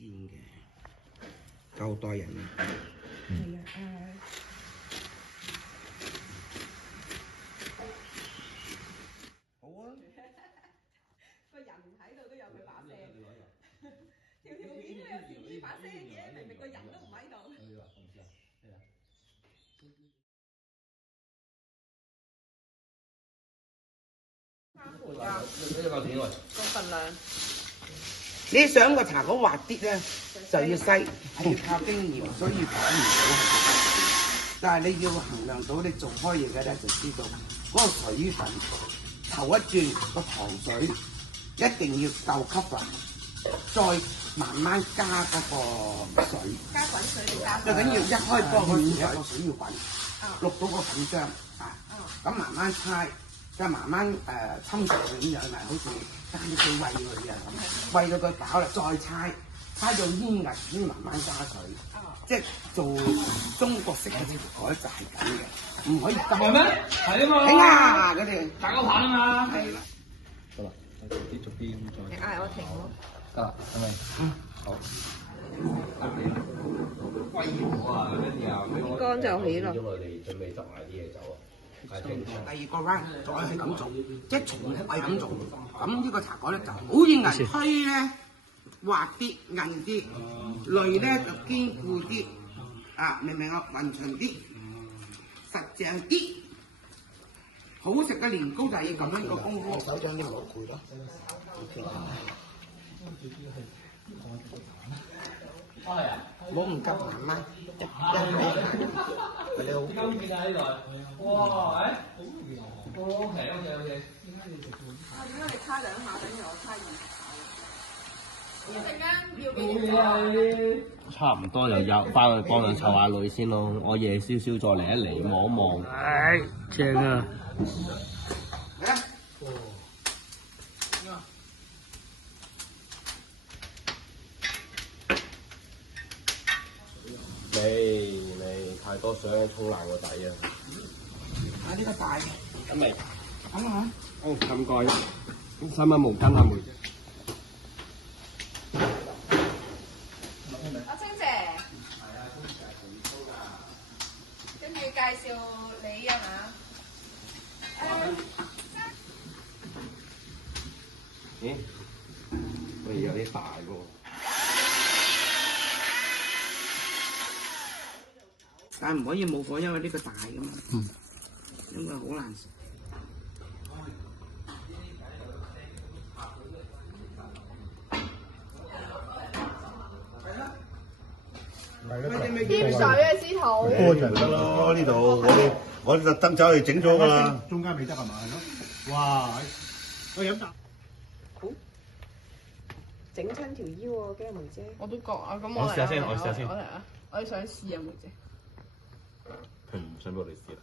煎嘅，夠多人啊！係啊，好啊！個人唔喺度都有佢把聲，條片都有時呢把聲嘅，明明個人都唔喺度。個份量。你想個茶果滑啲咧，就要細，係要靠經驗，所以講唔到。但係你要衡量到你做開嘢嘅咧，就知道嗰個水分頭一轉個糖水一定要夠吸勻，再慢慢加嗰個水。加滾水定加？最緊要一開波嗰時咧，個水要滾，淥到個粉漿啊，咁慢慢猜。就慢慢侵蝕佢咁樣咪好似加啲水餵佢啊咁，餵到佢飽啦，再猜到煙韌先慢慢加水，即係做中國式嘅茶果就係咁嘅，唔可以咁。係咩？係啊嘛。停啊！佢哋大家玩啊嘛。係啦。得啦，逐啲再。你嗌我停咯。得啦，係咪？好。乾就起啦。因為你準備執埋啲嘢走啊。第二個 round 再係咁做，即係重複係咁做。咁呢個茶果咧就好似銀推咧，滑啲、韌啲，類咧就堅固啲，啊明唔明啊？勻循啲，實淨啲，好食嘅年糕就係要咁樣個功夫。手掌啲唔好攰咯。冇唔急慢慢，一你好。哇！OK。點解你猜兩下，等於我猜二下？一陣間要差唔多又有翻去幫佢湊下女先咯。我夜少少再嚟一嚟望一望。唉，正啊！你太多水沖爛個底啊！啊呢個大嘅。咁未？咁啊。哦，冚蓋。使唔使毛巾啊？妹？阿清姐。係啊，清姐係做操㗎。跟住介紹你啊嘛。咦？喂，有啲大喎。但係唔可以冇火，因為呢個大㗎嘛。因為好難食。添水啊，司徒。多人得咯，呢度我哋特登走去整咗㗎啦。中間未得係嘛？係咯。哇！我飲啖。好。整親條腰喎，驚梅姐。我都覺啊，咁我試下先，我試下先。我嚟啊！我哋想試啊，梅姐。佢唔想俾我哋試啦。